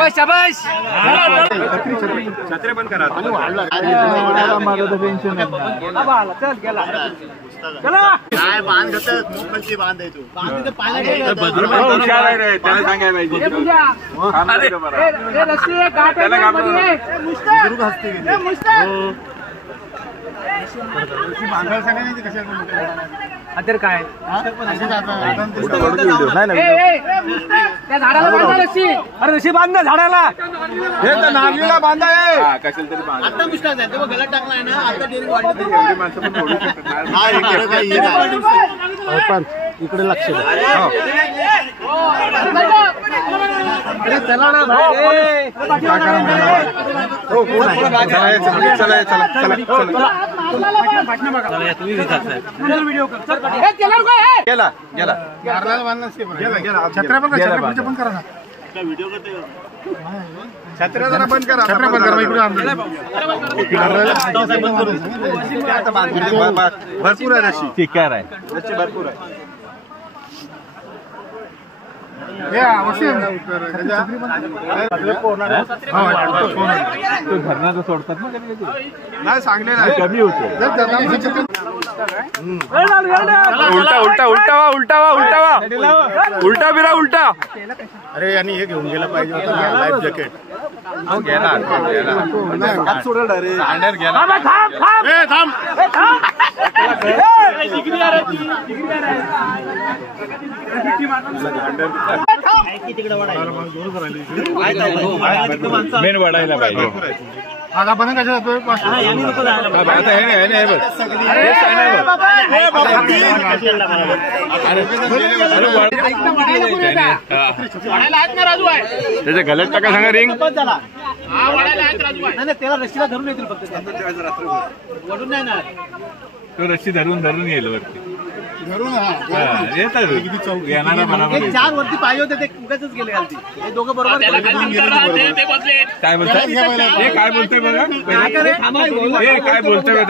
शाबाश शाबाश छत्रे बंद करा चल गेला चला काय बांध घेतात मुंबईची बांध आहे तू बांध तिथे पाण्यात हुशार आहे रे त्याला सांगायला पाहिजे अरे रस्सी गाठ आहे मध्ये मुस्ताक हे मुस्ताक बांधायला सांगायची कशाला आता काय त्या झाडाला बांधा रस्सी अरे रस्सी बांध ना झाडाला हे तर नागलीला बांधा आहे कशाला तरी बांधा आता मुस्ताक आहे तो गलत टाकलाय ना आता डेअरिंग वाढली एवढी माणसं पण बोलू शकत नाही इकडे लक्ष द्या अरे चला ना भाई चला तुम्ही गेला गेला छत्र्या पण करा ना छत्र्या जरा बंद करा भरपूर आहे रशी ठीक आहे रशी भरपूर आहे घरना सोडतात ना कधी नाही सांगले नाही कमी होते उलटा उलटा उलटा वा उलटा वा उलटा वा उलटा बिरा उलटा अरे आणि हे घेऊन गेला पाहिजे लाईफ जॅकेट गेला सोडल डायरेक्ट गेला मेन वाढायला पाहिजे आता पण कशा जातोय त्याच्या गलत टाका सांगा रिंग त्याला रस्सीला धरून येतील फक्त वडून नाही ना तो रस्सी धरून येईल वरती येतात येणारा बरोबर 4 वरती पाहिजे होते ते उगाचच गेले खालती हे दोघं बरोबर काय बोलताय हे काय बोलतोय बघा हे काय बोलतोय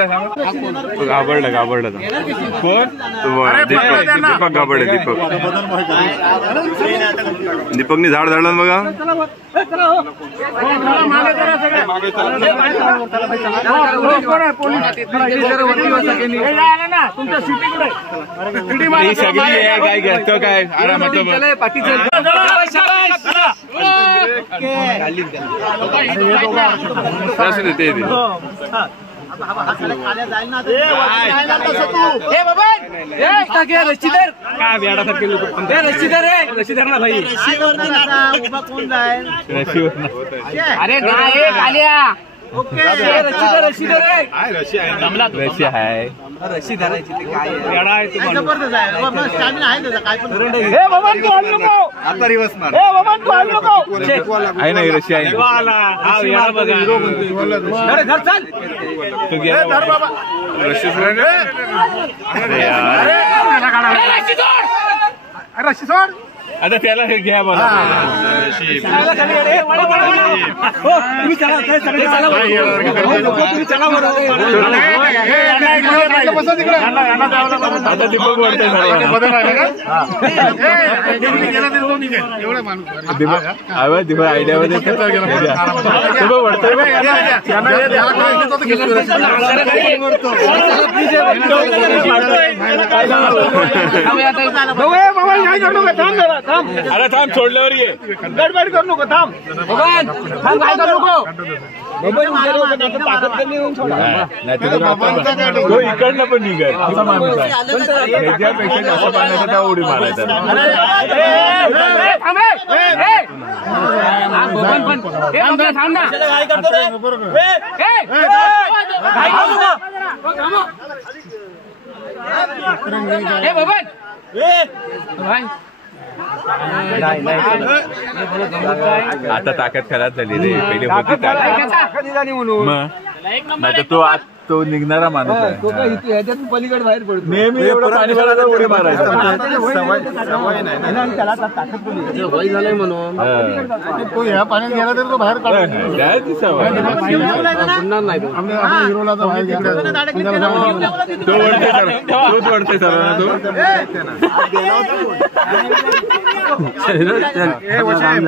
घाबरलं कोण दीपक गाबडे दीपकनी झाड झाडलं बघा ही सगळी काय घेतो काय आरामात रशीधर ना भाई अरे ओके रशी आहे रशी धरायची ते काय आहे ना रशी आहे रशी सोड आता त्याला हे घ्या बघा आता दीपक वाटतंय दीपक आयडियामध्ये दीपक वाटतंय अरे थांब सोडल्यावर ये गडबड करू नको थांब भगवान थांब काय करू नको तो इकडनं पण निघेल असा माणूस आहे त्याच्यापेक्षा जास्त पाण्याचा त्या उडी मारायचा आता ताकद खराब झाली रे पहिले होती ताकद नाही तर तो निघणारा माणूस आहे ह्याच्यातून पलीकडे बाहेर पडतो नेहमी एवढं पाणी घालायला उडी मारायचं त्याला ताकद पण वय झालंय म्हणून तो ह्या पाण्यात गेला तर तो बाहेर त्याची सवय तो वळते सर्वांना तो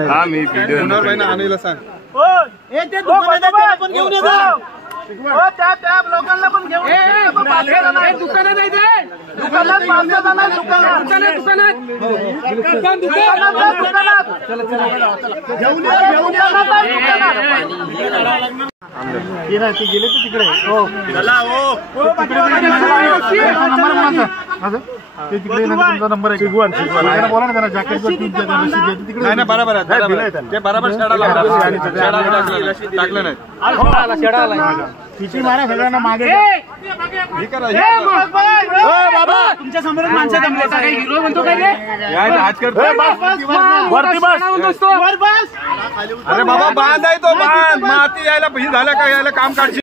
हा मी व्हिडिओ आणीला सांग पण घेऊन येतो त्या लोकांना पण घेऊन दुकानात गेले तर तिकडे ते तिकडे तुमचा नंबर आहे बोला ना त्याला जॅकेट तिकडे बरोबर आहे ते बरोबर टाकलं नाही तिची मारा सगळ्यांना मागे बाबा तुमच्या समोर माणसं जमले काही हिरो म्हणतो काय अरे बाबा बांध आहे तो बांध माती यायला झालं का यायला काम काढशील